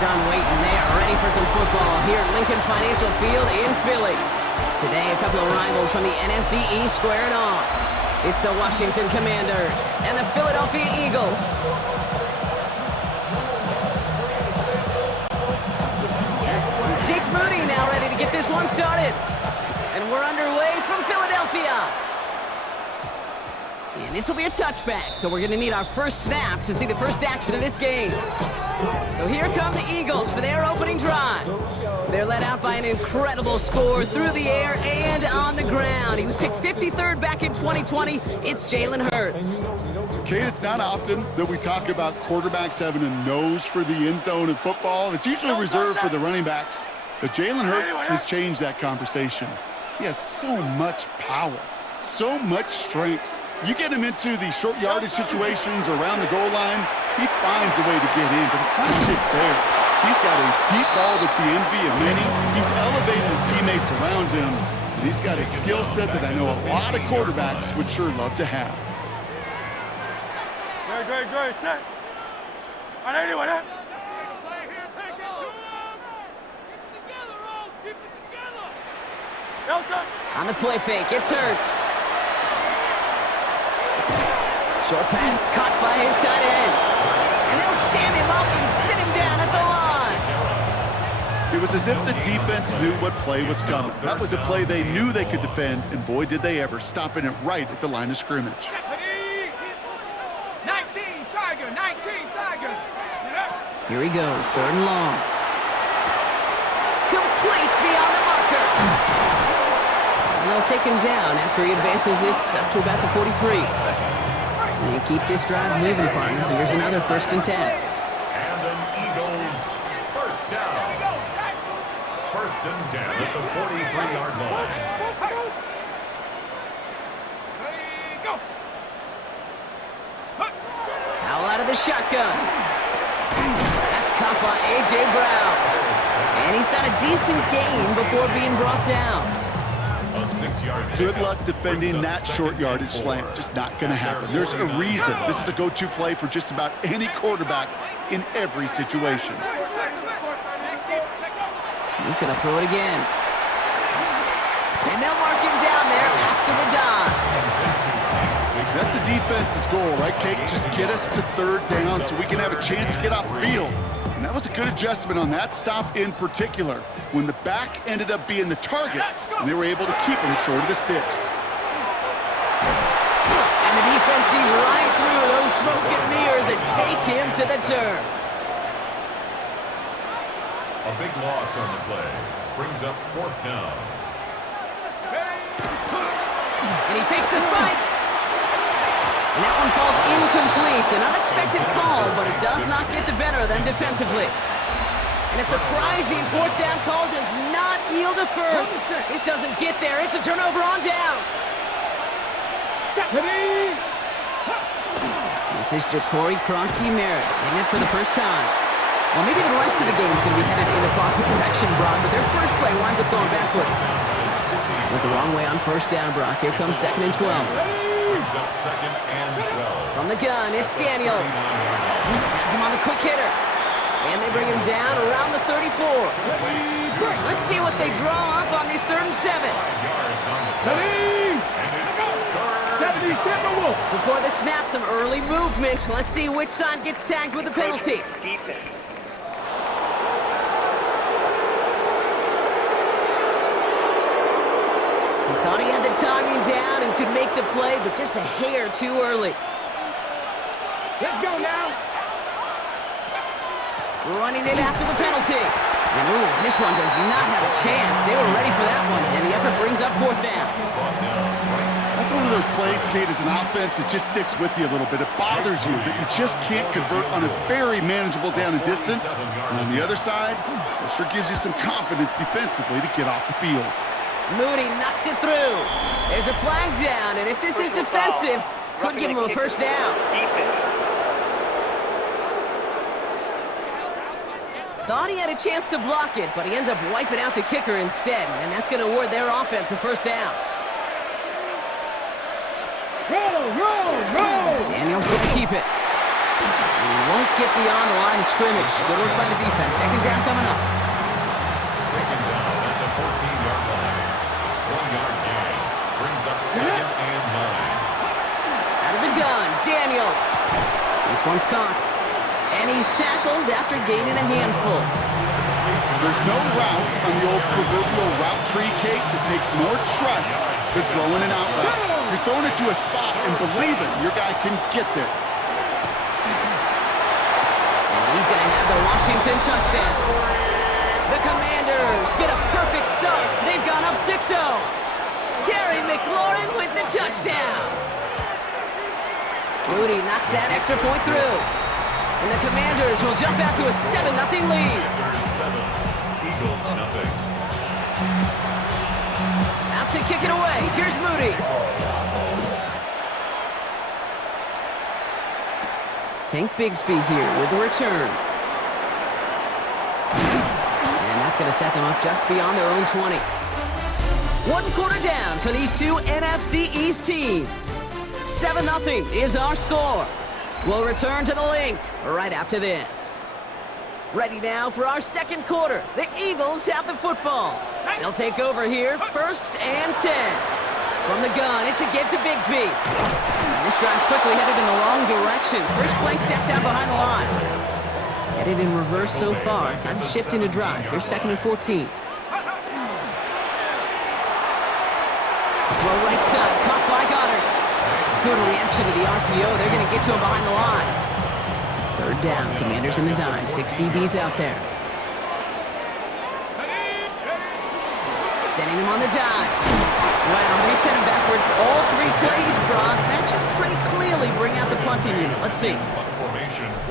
done waiting. They are ready for some football here at Lincoln Financial Field in Philly. Today, a couple of rivals from the NFC East squaring off. It's the Washington Commanders and the Philadelphia Eagles. Jake Moody now ready to get this one started. And we're underway from Philadelphia. And this will be a touchback, so we're going to need our first snap to see the first action of this game. So here come the Eagles for their opening drive. They're led out by an incredible score through the air and on the ground. He was picked 53rd back in 2020. It's Jalen Hurts. Kate, it's not often that we talk about quarterbacks having a nose for the end zone in football. It's usually reserved for the running backs. But Jalen Hurts has changed that conversation. He has so much power, so much strength. You get him into the short yardage situations around the goal line, he finds a way to get in, but it's not just there. He's got a deep ball that's the envy of many. He's elevated his teammates around him, and he's got a skill set that I know a lot of quarterbacks would sure love to have. Great, set. On anyone, huh? On the play fake, it's Hurts. Short pass caught by his tight end. And they'll stand him up and sit him down at the line. It was as if the defense knew what play was coming. That was a play they knew they could defend, and boy, did they ever, stopping it right at the line of scrimmage. 19, Tiger. Here he goes, third and long. Complete beyond the marker. And they'll take him down after he advances this up to about the 43. And keep this drive moving, partner. Here's another 1st and 10. And an Eagles first down. 1st and 10 at the 43-yard line. Foul out of the shotgun. That's caught by A.J. Brown. And he's got a decent gain before being brought down. A 6-yard Good luck defending that short yardage slant. Just not going to happen. There's a reason. This is a go-to play for just about any quarterback in every situation. He's going to throw it again. And they'll mark him down there after the dive. That's a defense's goal, right, Kate? Just get us to 3rd down so we can have a chance to get off the field. And that was a good adjustment on that stop in particular, when the back ended up being the target, and they were able to keep him short of the sticks. And the defense sees right through those smoke and mirrors and take him to the turf. A big loss on the play. Brings up 4th down. And he fakes the spike. And that one falls incomplete. An unexpected call, but it does not get the better of them defensively. And a surprising 4th down call does not yield a first. This doesn't get there. It's a turnover on downs. This is Ja'Cory Kronsky-Merritt, and it for the first time. Well, maybe the rest of the game is going to be headed in the proper direction, Brock, but their first play winds up going backwards. Went the wrong way on 1st down, Brock. Here comes 2nd and 12. Brings up 2nd and 12. From the gun, it's Daniels. Has him on the quick hitter. And they bring him down around the 34. Let's see what they draw up on this 3rd and 7. Before the snap, some early movement. Let's see which side gets tagged with the penalty. He thought he had the timing down and could make the play, but just a hair too early. Let's go now. Running in after the penalty. And ooh, this one does not have a chance. They were ready for that one, and the effort brings up 4th down. That's one of those plays, Kate, as an offense that just sticks with you a little bit. It bothers you that you just can't convert on a very manageable down and distance. And on the other side, it sure gives you some confidence defensively to get off the field. Moody knocks it through. There's a flag down, and if this is defensive, could give him a 1st down. Thought he had a chance to block it, but he ends up wiping out the kicker instead, and that's going to award their offense a 1st down. Roll! Daniels going to keep it. And he won't get beyond the line of scrimmage. Good work by the defense. Second down coming up. Taken down at the 14-yard line. 1-yard gain. Brings up 2nd and 9. Out of the gun, Daniels. This one's caught. And he's tackled after gaining a handful. There's no routes on the old proverbial route tree cake that takes more trust than throwing an out route. You're throwing it to a spot and believing your guy can get there. And he's going to have the Washington touchdown. The Commanders get a perfect start. They've gone up 6-0. Terry McLaurin with the touchdown. Rudy knocks that extra point through. And the Commanders will jump out to a 7-0 lead. 7, Eagles nothing. Out to kick it away. Here's Moody. Tank Bigsby here with the return. And that's going to set them up just beyond their own 20. 1 quarter down for these two NFC East teams. 7-0 is our score. We'll return to the link right after this. Ready now for our second quarter. The Eagles have the football. They'll take over here, 1st and 10. From the gun, it's a give to Bigsby. And this drive's quickly headed in the wrong direction. First play set down behind the line. Headed in reverse so far. Time to shift into drive. Here's 2nd and 14. Throw right side, caught by Goddard. Good reaction to the RPO. They're going to get to him behind the line. 3rd down, Commanders in the dime. 6 DBs out there. Sending him on the dive. Wow, they sent him backwards all 3 plays, Brock. That should pretty clearly bring out the punting unit. Let's see.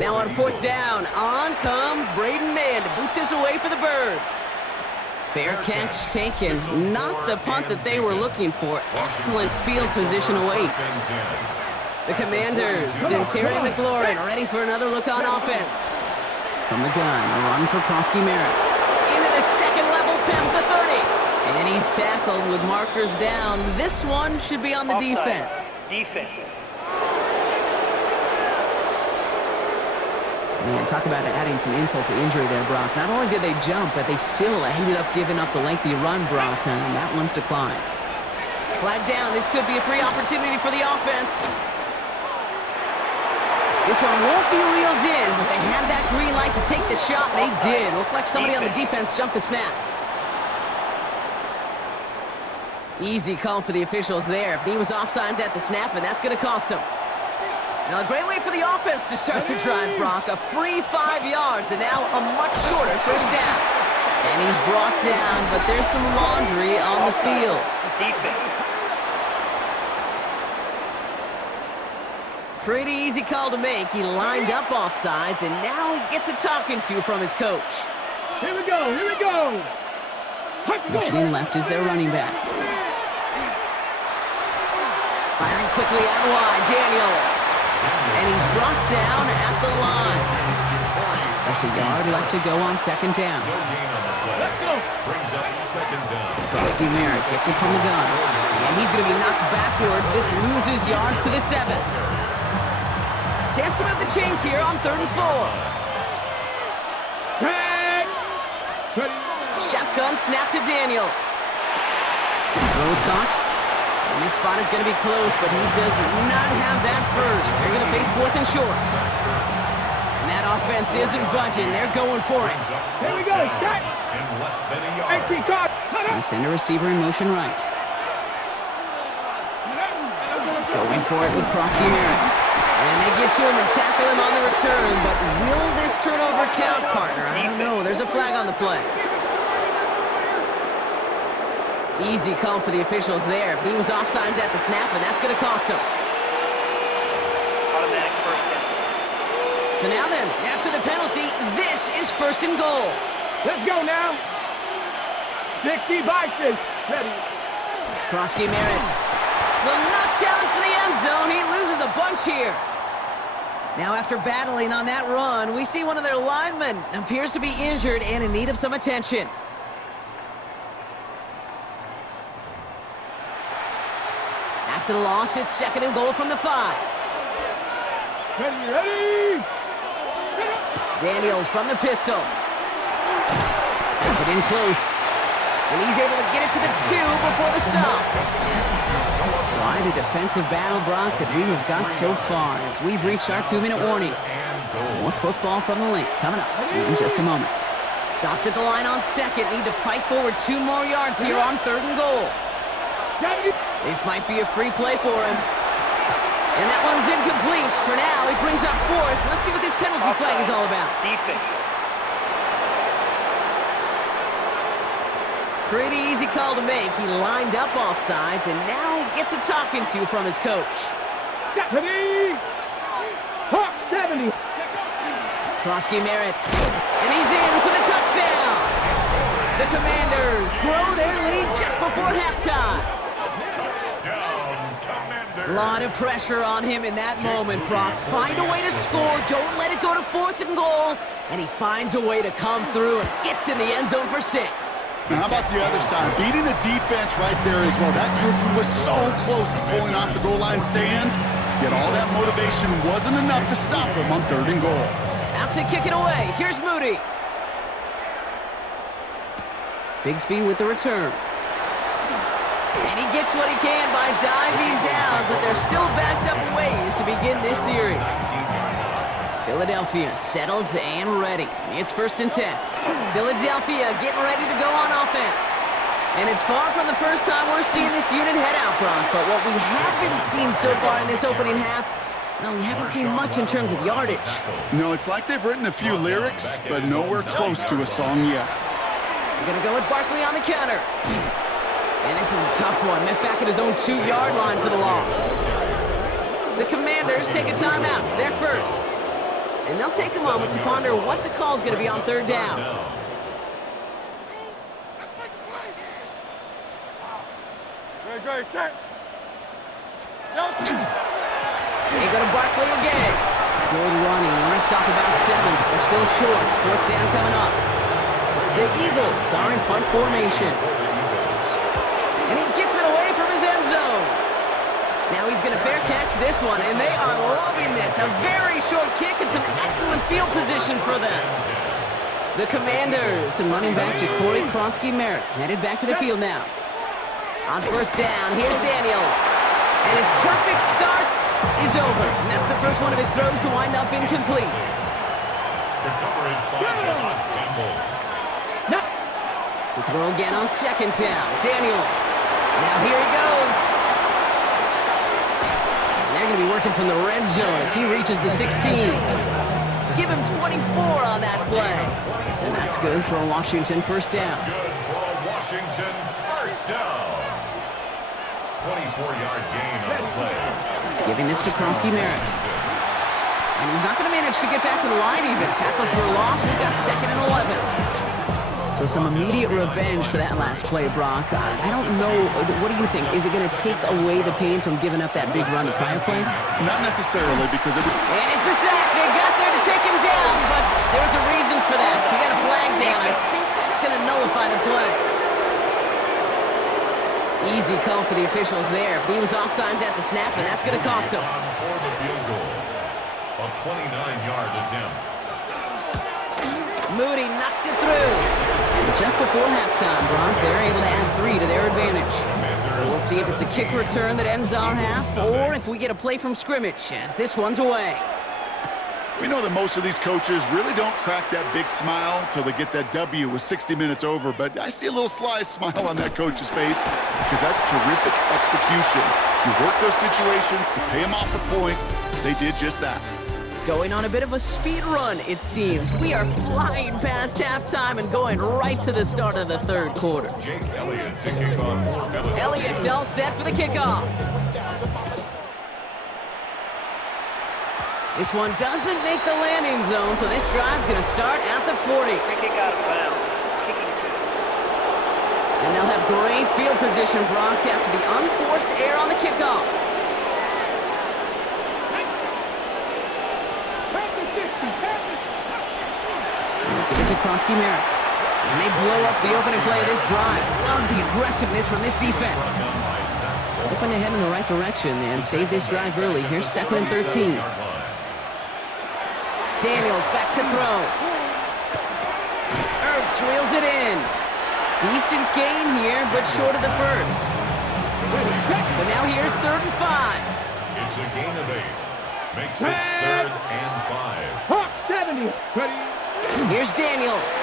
Now on 4th down, on comes Braden Mann to boot this away for the Birds. Fair catch taken. Not the punt that they were looking for. Excellent field position awaits. The Commanders and Terry McLaurin ready for another look on offense. From the gun, a run for Prosky Merritt. Into the second level, past the 30. And he's tackled with markers down. This one should be on the defense. Man, talk about adding some insult to injury there, Brock. Not only did they jump, but they still ended up giving up the lengthy run, Brock, and that one's declined. Flag down. This could be a free opportunity for the offense. This one won't be reeled in, but they had that green light to take the shot. They did. Looked like somebody on the defense jumped the snap. Easy call for the officials there. He was offsides at the snap, and that's going to cost him. Now, a great way for the offense to start the drive, Brock. A free 5 yards, and now a much shorter 1st down. And he's brought down, but there's some laundry on the field. Pretty easy call to make. He lined up offsides, and now he gets a talking to from his coach. Here we go, here we go. Pushing in left is their running back. Firing quickly out wide, Daniels. And he's brought down at the line. Just a yard left to go on 2nd down. No gain on the play. Let's go. Brings up 2nd down. Prosky Merritt gets it from the gun. And he's going to be knocked backwards. This loses yards to the 7. Chance to move the chains here on 3rd and 4. Shotgun snap to Daniels. Throws caught. And this spot is going to be close, but he does not have that first. They're going to face 4th and short. And that offense isn't budging. They're going for it. Here we go, set. In less than a yard. They send a receiver in motion right. Going for it with Prosky Merritt. And they get to him and tackle him on the return, but will this turnover count, partner? I don't know. There's a flag on the play. Easy call for the officials there. He was offsides at the snap, and that's going to cost him. Automatic 1st down. So now then, after the penalty, this is 1st and goal. Let's go now. 60 Vices. Ready. Prosky Merritt will not challenge for the end zone. He loses a bunch here. Now after battling on that run, we see one of their linemen appears to be injured and in need of some attention. After the loss, it's 2nd and goal from the 5. Ready. Daniels from the pistol. Gets it in close. And he's able to get it to the 2 before the stop. Quite a defensive battle, Brock, that we have got so far as we've reached our 2-minute warning. More football from the link coming up in just a moment. Stopped at the line on second. Need to fight forward 2 more yards here on 3rd and goal. This might be a free play for him. And that one's incomplete. For now, he brings up 4th. Let's see what this penalty flag is all about. Defense. Pretty easy call to make. He lined up offsides, and now he gets a talking to from his coach. 70. 70. Krosky Merritt. And he's in for the touchdown. The Commanders grow their lead just before halftime. A lot of pressure on him in that moment, Brock. Find a way to score. Don't let it go to 4th and goal. And he finds a way to come through and gets in the end zone for 6. Now, how about the other side? Beating the defense right there as well. That group was so close to pulling off the goal line stand, yet all that motivation wasn't enough to stop him on 3rd and goal. Out to kick it away. Here's Moody. Bigsby with the return. And he gets what he can by diving down, but they're still backed up ways to begin this series. Philadelphia settled and ready. It's 1st and 10. Philadelphia getting ready to go on offense. And it's far from the first time we're seeing this unit head out, Brock. But what we haven't seen so far in this opening half, no, we haven't seen much in terms of yardage. No, it's like they've written a few lyrics, but nowhere close to a song yet. We're going to go with Barkley on the counter. And this is a tough one. Met back at his own 2-yard line for the loss. The Commanders take a timeout. They're first. And they'll take a moment to ponder what the call is going to be on 3rd down. Great, set. They go to Barkley again. Good running. He rips off about 7. They're still short. 4th down coming up. The Eagles are in punt formation. And he gets it away from his end zone. Now he's going to fair catch this one, and they are loving this. A very short kick and some excellent field position for them. The Commanders and running back Ja'Cory Krosky Merritt headed back to the field now. On 1st down, here's Daniels. And his perfect start is over. And that's the first one of his throws to wind up incomplete. The coverage by John Campbell. To throw again on 2nd down. Daniels. Now here he goes. They're going to be working from the red zone as he reaches the 16. Give him 24 on that play. And that's good for a Washington 1st down. Good for a Washington 1st down. 24-yard gain on the play. Giving this to Krosky Merritt. And he's not going to manage to get back to the line even. Tackled for a loss. We've got 2nd and 11. So some immediate revenge for that last play, Brock. I don't know. What do you think? Is it going to take away the pain from giving up that big run the prior play? Not necessarily, because it... And it's a sack. They got there to take him down, but there was a reason for that. So you got a flag down. I think that's going to nullify the play. Easy call for the officials there. He was offsides at the snap, and that's going to cost him. For the field goal. A 29-yard attempt. Moody knocks it through. And just before halftime, Brock, they're able to add 3 to their advantage. So we'll see if it's a kick return that ends our half, or if we get a play from scrimmage as this one's away. We know that most of these coaches really don't crack that big smile till they get that W with 60 minutes over, but I see a little sly smile on that coach's face because that's terrific execution. You work those situations to pay them off for points. They did just that. Going on a bit of a speed run, it seems. We are flying past halftime and going right to the start of the 3rd quarter. Jake Elliott to kick off for Philadelphia. Elliott's all set for the kickoff. This one doesn't make the landing zone, so this drive's going to start at the 40. Kick out of bounds. Kicking to. And they'll have great field position, Brock, after the unforced error on the kickoff. Give it to Krosky Merritt. And they blow up the opening play of this drive. Love the aggressiveness from this defense. Hoping to head in the right direction and save this drive early. Here's 2nd and 13. Daniels back back to throw. Firtst reels it in. Decent gain here, but short of the first. So now here's 3rd and 5. It's a gain of 8. Makes it 3rd and 5. Hawk 70. Ready. Here's Daniels.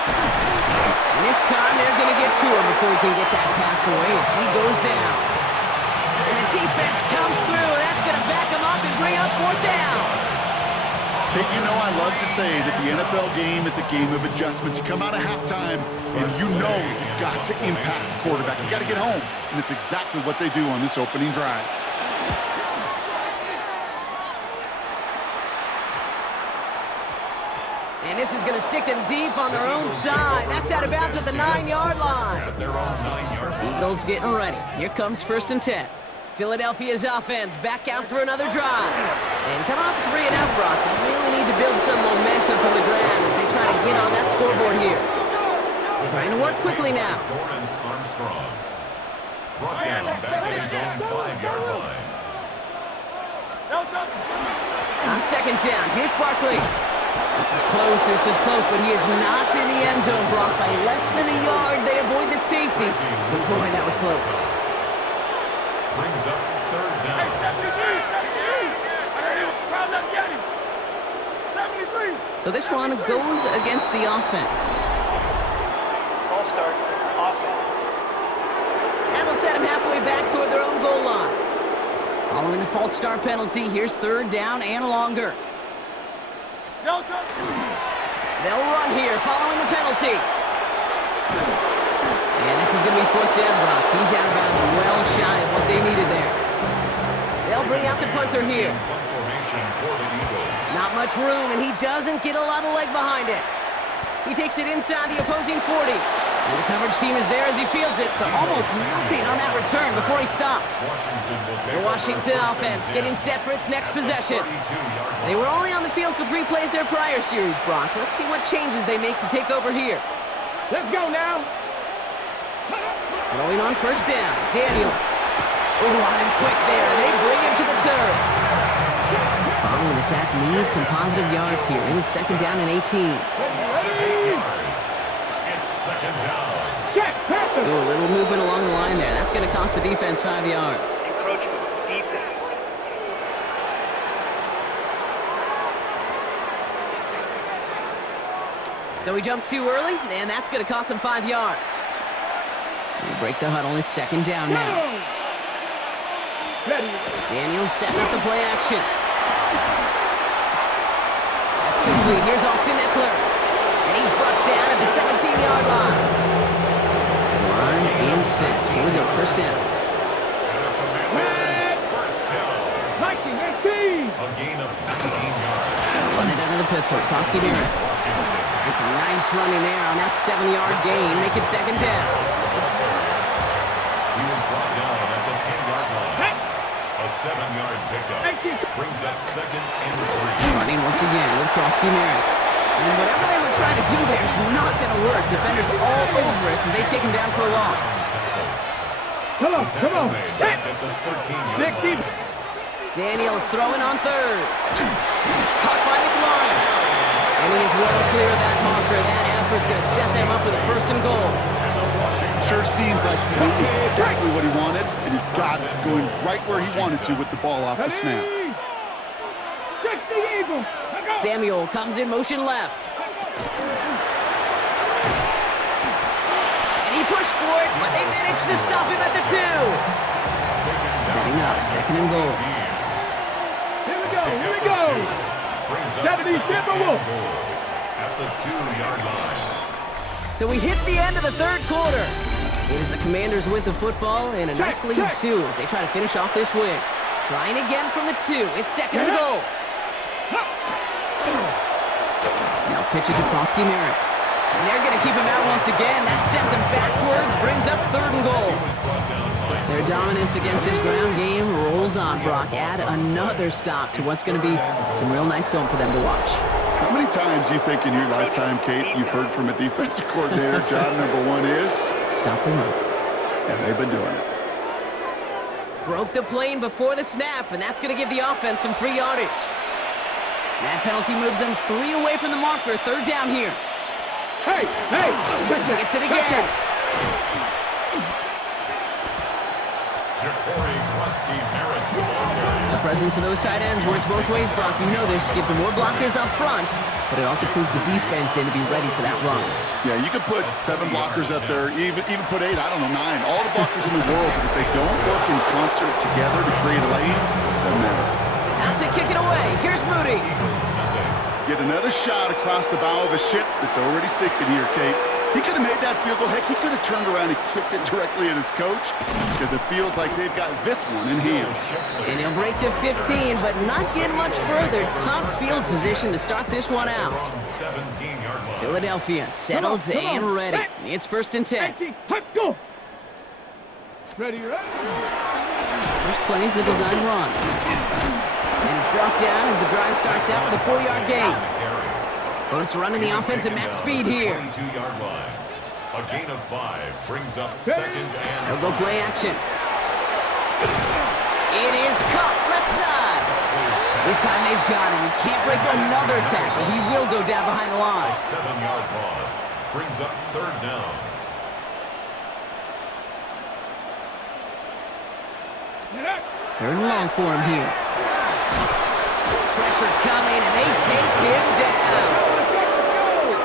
And this time they're going to get to him before he can get that pass away as he goes down. And the defense comes through. That's going to back him up and bring up 4th down. Kate, you know I love to say that the NFL game is a game of adjustments. You come out of halftime, and you know you've got to impact the quarterback. You got to get home, and it's exactly what they do on this opening drive. And this is going to stick them deep on their own side. That's out of bounds at the 9-yard line. At their own 9-yard line. Eagles getting ready. Here comes 1st and 10. Philadelphia's offense back out for another drive. And coming off 3 and out, Brock, they really need to build some momentum from the ground as they try to get on that scoreboard here. Trying to work quickly now. Lawrence Armstrong. Brought down back at his own 5-yard line. On 2nd down, here's Barkley. This is close, but he is not in the end zone, Brock. By less than a yard, they avoid the safety. But boy, that was close. Brings up 3rd down. So this one goes against the offense. Ball start. Offense. That'll set them halfway back toward their own goal line. Following the false start penalty, here's 3rd down and longer. They'll run here following the penalty. And this is going to be 4th down, Brock. He's out of bounds well shy of what they needed there. They'll bring out the punter here. Punt formation for the Eagles. Not much room, and he doesn't get a lot of leg behind it. He takes it inside the opposing 40. And the coverage team is there as he fields it, so almost nothing on that return before he stopped. The Washington offense getting set for its next possession. They were only on the field for 3 plays their prior series, Brock. Let's see what changes they make to take over here. Let's go now. Throwing on 1st down, Daniels. Oh, on him quick there, and they bring him to the turf. Following the sack needs some positive yards here. It is 2nd down and 18. It's 2nd down. Oh, a little movement along the line there. That's going to cost the defense 5 yards. Encroachment. Defense. So he jumped too early, and that's going to cost him 5 yards. They break the huddle. It's 2nd down now. Daniels setting up the play action. That's complete. Here's Austin Eckler. And he's brought down at the 17-yard line. To the line and set. Here we go. 1st down. First down. 19, 18. A gain of 19 yards. Run it out of the pistol. Krosky Merritt. And some nice running there on that 7-yard gain. Make it 2nd down. He was brought down at the 10-yard line. A 7-yard pickup. Brings up 2nd and 3. Running once again with Krosky Merritt. And whatever they were trying to do there is not going to work. Defenders all over it, so they take him down for a loss. Come on. Back at the 13-yard line. Daniels throwing on 3rd. It's caught by McLaurin. And he is well clear of that marker. That effort's going to set them up with a 1st and goal. Sure seems like he knew exactly what he wanted, and he got it going right where he wanted to with the ball off the snap. Samuel comes in motion left. And he pushed for it, but they managed to stop him at the 2. Setting up 2nd and goal. Here we go. 70 Timberwolves. At the 2-yard line. So we hit the end of the 3rd quarter. It is the Commanders with the football and a nice lead, too, as they try to finish off this win. Trying again from the 2. It's 2nd and goal. Now pitch it to Krosky Merritt. And they're going to keep him out once again. That sends him backwards, brings up 3rd and goal. Their dominance against this ground game rolls on, Brock. Add another stop to what's going to be some real nice film for them to watch. How many times do you think in your lifetime, Kate, you've heard from a defensive coordinator, job number 1 is? Stop the run. And they've been doing it. Broke the plane before the snap, and that's going to give the offense some free yardage. That penalty moves them 3 away from the marker. 3rd down here. Hey! Gets it again. The presence of those tight ends works both ways, Brock. You know this. Gives them more blockers up front, but it also clues the defense in to be ready for that run. Yeah, you could put 7 blockers up there, even put 8, I don't know, 9. All the blockers in the world, but if they don't work in concert together to create a lane, it doesn't matter. Out to kick it away. Here's Moody. Get another shot across the bow of a ship that's already sinking here, Kate. He could have made that field goal. Heck, he could have turned around and kicked it directly at his coach because it feels like they've got this one in hand. And he'll break the 15, but not get much further. Tough field position to start this one out. Philadelphia settled and ready. It's 1st and 10. Go! Ready? There's plenty to design run. And he's brought down as the drive starts out with a 4-yard gain. Firtst running the offense at max speed here. 22-yard line. A gain of 5 brings up 2nd and... They'll go play action. It is caught left side. This time they've got him. He can't break another tackle. He will go down behind the line. A 7-yard loss brings up 3rd down. Third and long for him here. Pressure coming, and they take him down.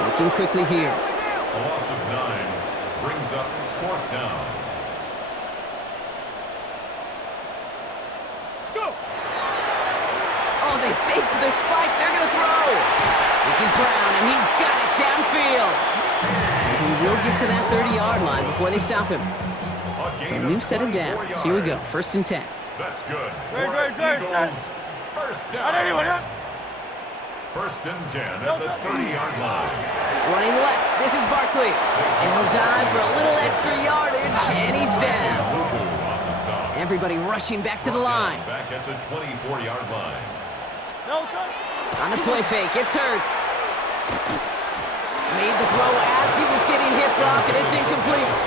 Looking quickly here. A loss of 9 brings up 4th down. Go! Oh, they faked the spike. They're going to throw. This is Brown, and he's got it downfield. And he will get to that 30-yard line before they stop him. So a new set of downs. Here we go. 1st and 10. That's good. Great, Eagles. 1st down. 1st and 10 at the 30-yard line. Running left. This is Barkley. And he'll dive for a little extra yardage, and he's down. On the stop. Everybody rushing back to the line. Back at the 24-yard line. On the play fake, it's Hurts. Made the throw as he was getting hit, Brock, and it's incomplete.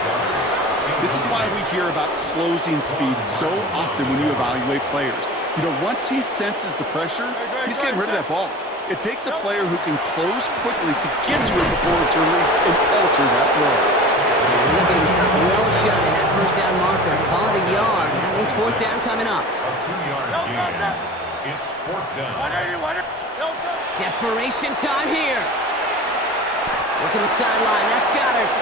This is why we hear about closing speed so often when you evaluate players. You know, once he senses the pressure, he's getting rid of that ball. It takes a player who can close quickly to get to it before it's released and alter that throw. And he's going to be stopped well shut in that 1st down marker. Call it a yard. That means 4th down coming up. A 2-yard gain. It's 4th down. Desperation time here. Working the sideline. That's Goddard.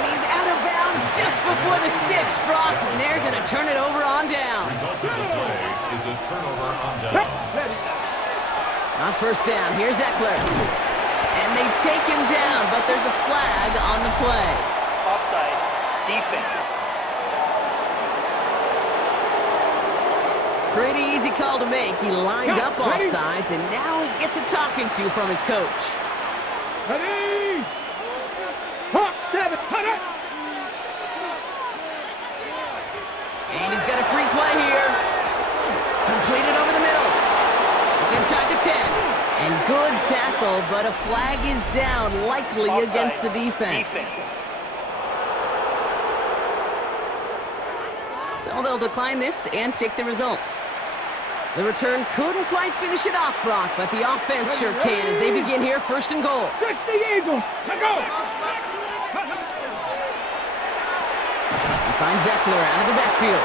And he's out of bounds just before the sticks, Brock. And they're going to turn it over on downs. Result of the play is a turnover on down. On 1st down, here's Eckler. And they take him down, but there's a flag on the play. Offside. Defense. Pretty easy call to make. He lined up offsides, and now he gets a talking to from his coach. Ready? Hawk 7, Hunter! And he's got a free play here. Completed over the middle. It's inside the 10. And good tackle, but a flag is down, likely Offside. against the defense. So they'll decline this and take the results. The return couldn't quite finish it off, Brock, but the offense sure can as they begin here 1st and goal. Stretch the Eagles! Let's go! He finds Eckler out of the backfield.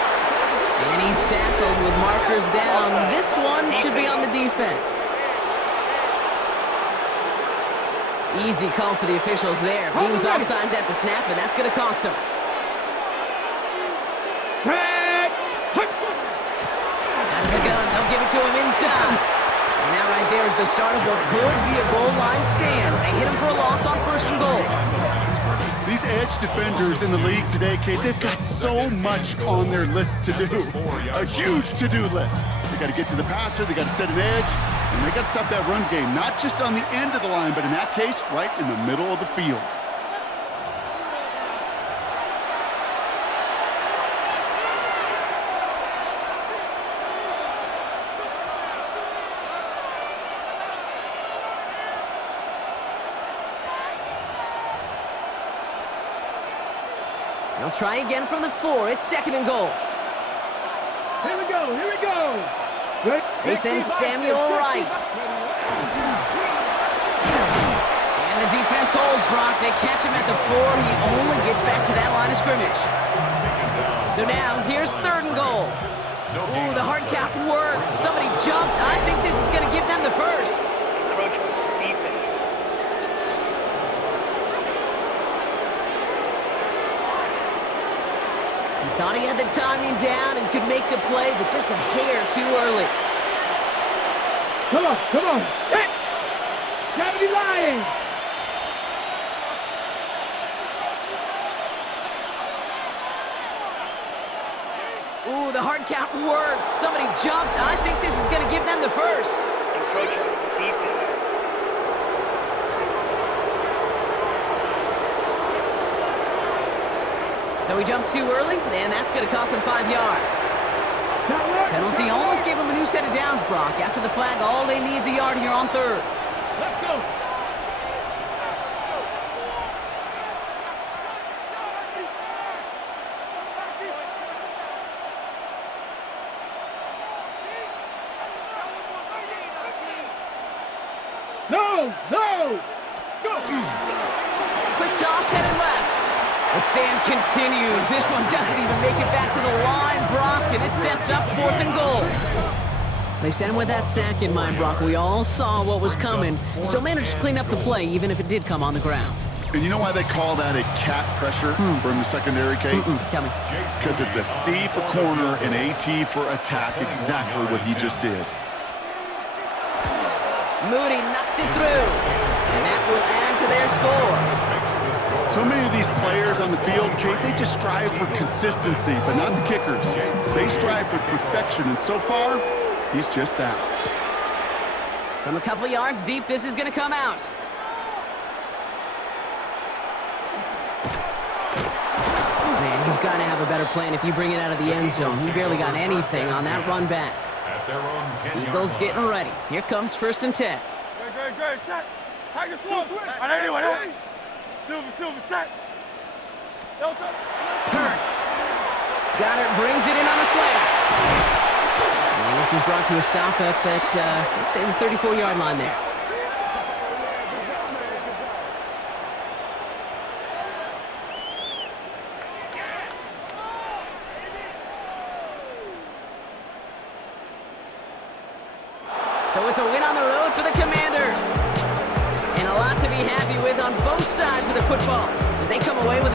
And he's tackled with markers down. This one should be on the defense. Easy call for the officials there. He was offsides at the snap, and that's going to cost him. Out of the gun, they'll give it to him inside. And that right there is the start of what could be a goal line stand. They hit him for a loss on 1st and goal. These edge defenders in the league today, Kate, they've got so much on their list to do. A huge to-do list. They got to get to the passer, they got to set an edge, and they got to stop that run game, not just on the end of the line, but in that case, right in the middle of the field. They'll try again from the 4. It's 2nd and goal. Here we go, here we go! They send Samuel Wright. And the defense holds, Brock. They catch him at the 4. He only gets back to that line of scrimmage. So now, here's 3rd and goal. Ooh, the hard count worked. Somebody jumped. I think this is going to give them the first. Encroachment. Defense. He thought he had the timing down and could make the play, but just a hair too early. Come on, come on. Set. 70 Lions. Ooh, the hard count worked. Somebody jumped. I think this is going to give them the first. Encroachment. Defense. So he jumped too early, and that's going to cost him 5 yards. Penalty almost gave him a new set of downs, Brock. After the flag, all they need is a yard here on 3rd. Let's go. No, no. Go. Quick toss headed left. The stand continues. This one doesn't even make it back to the line, Brock, and it sets up 4th and goal. They sent him with that sack in mind, Brock. We all saw what was coming, so managed to clean up the play, even if it did come on the ground. And you know why they call that a cat pressure from the secondary, Kate? Tell me. Because it's a C for corner and AT for attack, exactly what he just did. Moody knocks it through, and that will add to their score. So many of these players on the field, Kate, they just strive for consistency, but not the kickers. They strive for perfection, and so far, he's just that. From a couple of yards deep, this is going to come out. Man, you've got to have a better plan if you bring it out of the end zone. He barely got anything on that run back. At their own 10-yard Eagles line. getting ready. Here comes 1st and 10. Great. Set. Tiger slow. Anyway. Silver, set. Firtst. Goddard brings it in on a slant. And this is brought to a stop up at, let's say, the 34-yard line there. So it's a win on the road for the Commanders. And a lot to be happy with on both sides of the football as they come away with